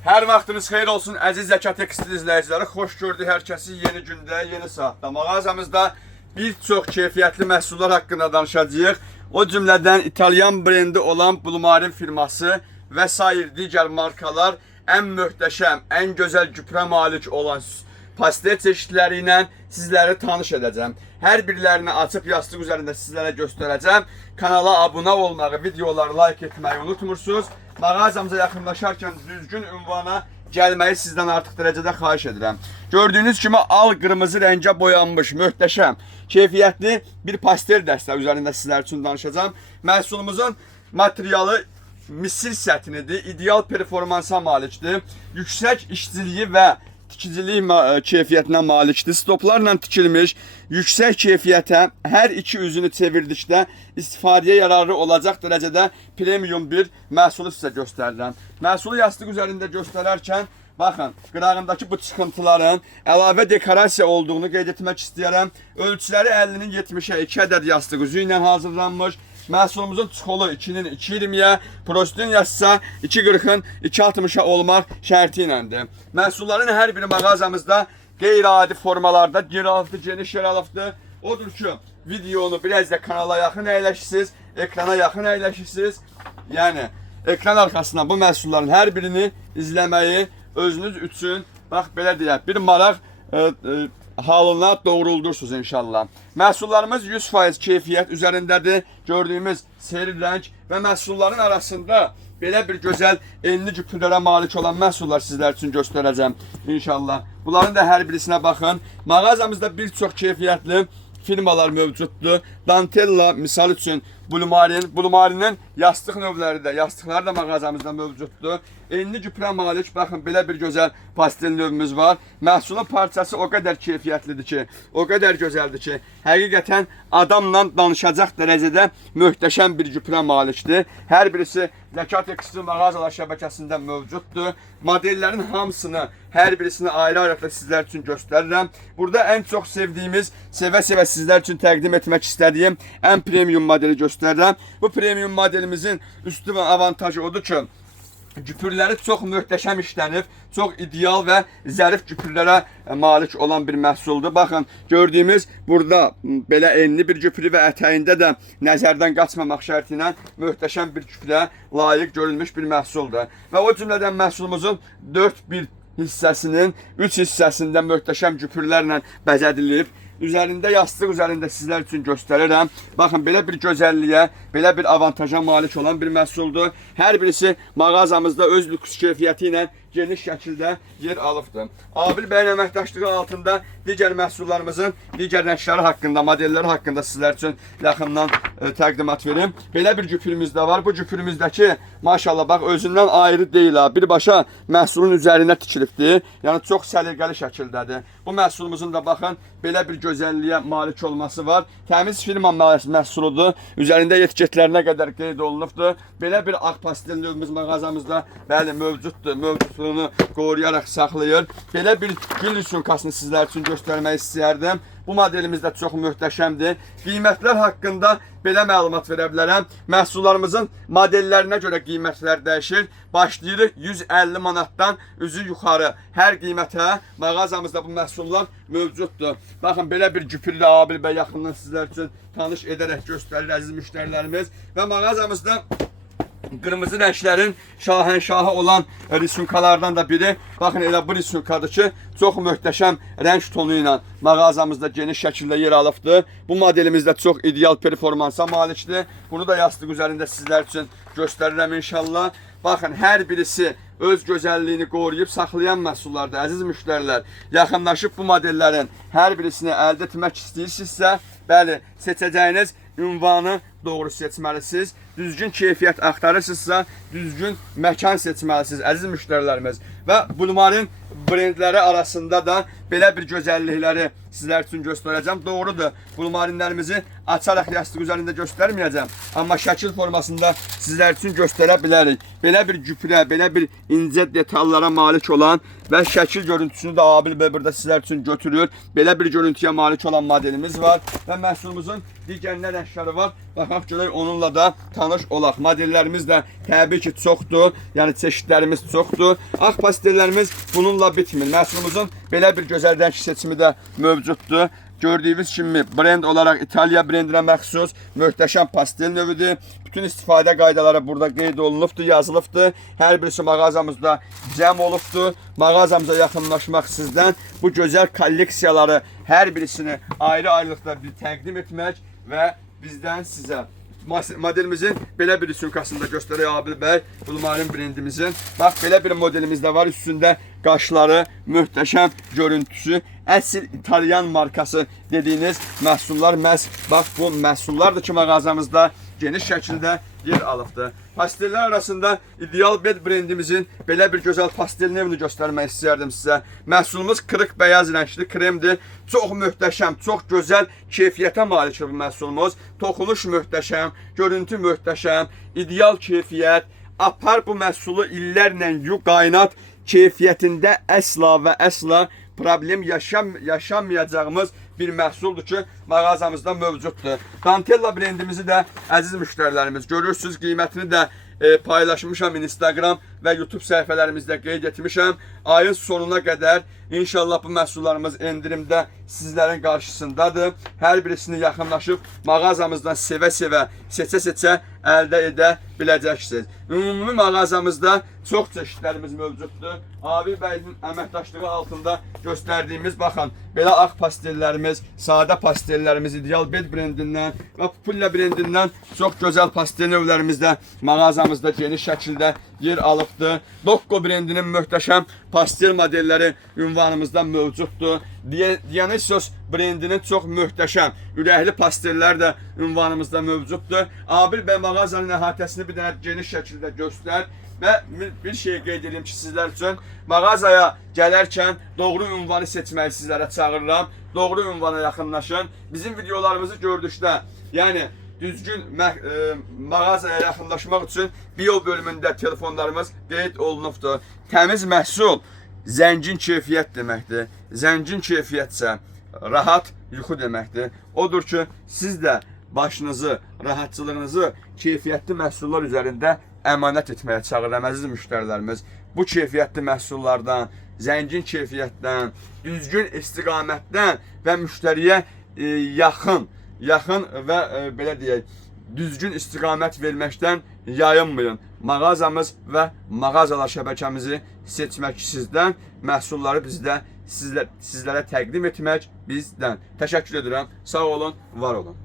Hər vaxtınız xeyir olsun əziz Zəka Tekstil izləyiciləri. Xoş gördük hər kəsi yeni gündə, yeni saatda. Mağazamızda bir çox keyfiyyətli məhsullar haqqında danışacağıq. O cümlədən İtalyan brendi olan Blumarin firması və sair digər markalar ən möhtəşəm, ən gözəl güprə malik olan pastel çeşidləri ilə sizləri tanış edəcəm. Hər birilərini açıb yastıq üzərində sizlərə göstərəcəm. Kanala abunə olmağı, videoları like etməyi unutmursunuz. Mağazamıza yaxınlaşarkən düzgün ünvana gəlməyi sizdən artıq dərəcədə xahiş edirəm. Gördüyünüz kimi al qırmızı rəngə boyanmış, möhtəşəm, keyfiyyətli bir pastel dəstə üzərində sizlər üçün danışacağım. Məhsulumuzun materialı misir sətinidir, ideal performansa malikdir, yüksək işçiliyi və tikicilik keyfiyyətinə malikdir. Stoplarla tikilmiş, yüksək keyfiyyətə hər iki üzünü çevirdikdə istifadəyə yararlı olacaq dərəcədə premium bir məhsulu sizə göstərirəm. Məhsulu yastıq üzərində göstərərkən, baxın, qırağındakı bu çıxıntıların əlavə dekorasiya olduğunu qeyd etmək istəyərəm. Ölçüləri 50-nin 70-ə 2 ədəd yastıq üzü ilə hazırlanmış. Məhsulumuzun çıxolu 2-nin 2.20-yə, prosedurası isə 2.40-ın 2.60-a olmaq şərti iləndir. Məhsulların hər biri mağazamızda qeyri-adi formalarda yeraltı, geniş yeraltıdır. Odur ki, videonu biraz da kanala yaxın əyləşirsiniz, ekrana yaxın əyləşirsiniz. Yəni, ekran arxasından bu məhsulların hər birini izləməyi özünüz üçün, bax, belə deyək, bir maraq halına doğruldursunuz inşallah. Məhsullarımız 100% keyfiyyət üzərindədir. Gördüyümüz seri rəng və məhsulların arasında belə bir gözəl enli cüpürlərə malik olan məhsullar sizlər üçün göstərəcəm inşallah. Bunların da hər birisinə baxın. Mağazamızda bir çox keyfiyyətli firmalar mövcuddur. Dantella misal üçün Blumarinin yastıq növləri də, yastıqları da mağazamızda mövcuddur. Enli güprə malik, baxın, belə bir gözəl pastel növümüz var. Məhsulun parçası o qədər keyfiyyətlidir ki, o qədər gözəldir ki, həqiqətən adamla danışacaq dərəcədə möhtəşəm bir güprə malikdir. Hər birisi Zəka Tekstil mağazalar şəbəkəsində mövcuddur. Modellərin hamısını, hər birisini ayrı-ayrı sizlər üçün göstərirəm. Burada ən çox sevdiyimiz, sevə-sevə sizlər üçün təqdim etmək istədiyim ən premium modeli göstərirəm. Bu premium modelimizin üstü və avantajı odur ki, güpürləri çox möhtəşəm işlənib, çox ideal və zərif güpürlərə malik olan bir məhsuldur. Baxın, gördüyümüz burada belə enli bir güpürü və ətəyində də nəzərdən qaçmamaq şərti ilə möhtəşəm bir güpürə layiq görülmüş bir məhsuldur. Və o cümlədən məhsulumuzun 4 hissəsinin 3 hissəsində möhtəşəm güpürlərlə bəzədilib. Üzərində, yastıq üzərində sizlər üçün göstərirəm. Baxın, belə bir gözəlliyə, belə bir avantaja malik olan bir məhsuldur. Hər birisi mağazamızda öz lüks keyfiyyəti ilə geniş şəkildə yer alıbdır. Abil bəyin əməkdaşlığı altında digər məhsullarımızın digər rəngləri haqqında, modelləri haqqında sizlər üçün yaxından təqdimat verim. Belə bir güpürümüz də var. Bu güpürümüzdəki, maşallah, bax, özündən ayrı deyil ha. Birbaşa məhsulun üzərinə tikilibdir. Yəni, çox səliqəli şəkildədir. Bu məhsulumuzun da, baxın, belə bir gözəlliyə malik olması var. Təmiz firma məhsuludur. Üzərində etiketlərinə qədər qeyd olunubdur. Belə bir ağ pastel növümüz mağazamızda, bəli, mövcuddur. Mövcudluğunu qoruyaraq saxlayır. Belə bir gül rüsumkasını sizlər üçün göstərmək istəyərdim. Bu modelimiz də çox möhtəşəmdir. Qiymətlər haqqında belə məlumat verə bilərəm. Məhsullarımızın modellərinə görə qiymətlər dəyişir. Başlayırıq 150 manatdan üzü yuxarı. Hər qiymətə mağazamızda bu məhsullar mövcuddur. Baxın, belə bir güpürü də Abil bəy yaxından sizlər üçün tanış edərək göstərir əziz müştərilərimiz. Və mağazamızda qırmızı rənglərin şahənşahı olan risunkalardan da biri. Baxın, elə bu risunkadır ki, çox möhtəşəm rəng tonu ilə mağazamızda geniş şəkildə yer alıbdır. Bu modelimiz də çox ideal performansa malikdir. Bunu da yastıq üzərində sizlər üçün göstərirəm inşallah. Baxın, hər birisi öz gözəlliyini qoruyub saxlayan məhsullardır, əziz müştərilər. Yaxınlaşıb bu modellərin hər birisini əldə etmək istəyirsinizsə, bəli, seçəcəyiniz ünvanı doğru seçməlisiniz. Düzgün keyfiyyət axtarırsınızsa, düzgün məkan seçməlisiniz, əziz müştərilərimiz. Və Blumarin brendləri arasında da belə bir gözəllikləri sizlər üçün göstərəcəm. Doğrudur, bulmarinlərimizi açaraq yastıq üzərində göstərməyəcəm. Amma şəkil formasında sizlər üçün göstərə bilərik. Belə bir güprə, belə bir incə detallara malik olan və şəkil görüntüsünü də Abil bəy burada sizlər üçün götürür. Belə bir görüntüyə malik olan modelimiz var və məhsulumuzun digər nə rəngləri var? Baxaq görək, onunla da tanış olaq. Modellərimiz də təbii ki çoxdur, yəni çeşidlərimiz çoxdur. Ağ pastellərimiz bununla bitmir. Məhsulumuzun belə bir gözəl rəng seçimi də mövcuddur. Gördüyünüz kimi brend olaraq İtaliya brendinə məxsus möhtəşəm pastel növüdür. Bütün istifadə qaydaları burada qeyd olunubdur, yazılıbdır. Hər birisi mağazamızda cəm olubdur. Mağazamıza yaxınlaşmaq sizdən bu gözəl kolleksiyaları hər birisini ayrı-ayrılıqda təqdim etmək və bizdən sizə modelimizin belə bir sumkasını da göstərək Abil bəy. Bulmarin brendimizin. Bax, belə bir modelimiz də var. Üstündə qaşları, möhtəşəm görüntüsü, əsl İtalyan markası dediyiniz məhsullar məhz bax bu məhsullardır ki, mağazamızda geniş şəkildə yer alıbdır. Pastellər arasında İdeal Bed brendimizin belə bir gözəl pastel növünü göstərmək istəyərdim sizə. Məhsulumuz qırıq bəyaz rəngli kremdir. Çox möhtəşəm, çox gözəl keyfiyyətə malikdir bu məhsulumuz. Toxunuş möhtəşəm, görüntü möhtəşəm, ideal keyfiyyət. Apar bu məhsulu illərlə yu, qaynat, keyfiyyətində əsla və əsla problem yaşamayacağımız bir məhsuldur ki, mağazamızda mövcuddur. Dantella brendimizi də əziz müştərilərimiz görürsünüz, qiymətini də paylaşmışam Instagram və YouTube səhifələrimizdə qeyd etmişəm. Ayın sonuna qədər inşallah bu məhsullarımız endirimdə sizlərin qarşısındadır. Hər birisini yaxınlaşıb mağazamızdan sevə-sevə, seçə-seçə əldə edə biləcəksiniz. Ümumi mağazamızda çox çeşidlərimiz mövcuddur. Abil bəyin əməkdaşlığı altında göstərdiyimiz, baxın, belə ağ pastellərimiz, sadə pastellərimiz İdeal Bed brendindən və Pupulla brendindən çox gözəl pastel növlərimiz də mağazamızda geniş şəkildə yer alıbdır. Dokko brendinin möhtəşəm pastel modelləri ünvanımızda mövcuddur. Dionysos brendinin çox möhtəşəm ürəkli pastellər də ünvanımızda mövcuddur. Abil bəy mağazanın əhatəsini bir dənə geniş şəkildə göstər. Və bir şey qeyd edeyim ki, sizlər üçün mağazaya gələrkən doğru ünvanı seçməyi sizlərə çağırıram. Doğru ünvana yaxınlaşın. Bizim videolarımızı gördükdə, yəni düzgün mağazaya yaxınlaşmaq üçün bio bölümündə telefonlarımız qeyd olunubdur. Təmiz məhsul zəngin keyfiyyət deməkdir. Zəngin keyfiyyətsə rahat yuxu deməkdir. Odur ki, siz də başınızı, rahatçılığınızı keyfiyyətli məhsullar üzərində əmanət etməyə çağırıram əziz müştərilərimiz. Bu keyfiyyətli məhsullardan, zəngin keyfiyyətdən, düzgün istiqamətdən və müştəriyə yaxın və belə deyək, düzgün istiqamət verməkdən yayınmayın. Mağazamız və mağazalar şəbəkəmizi seçmək sizdən, məhsulları bizdə sizlərə təqdim etmək bizdən. Təşəkkür edirəm. Sağ olun, var olun.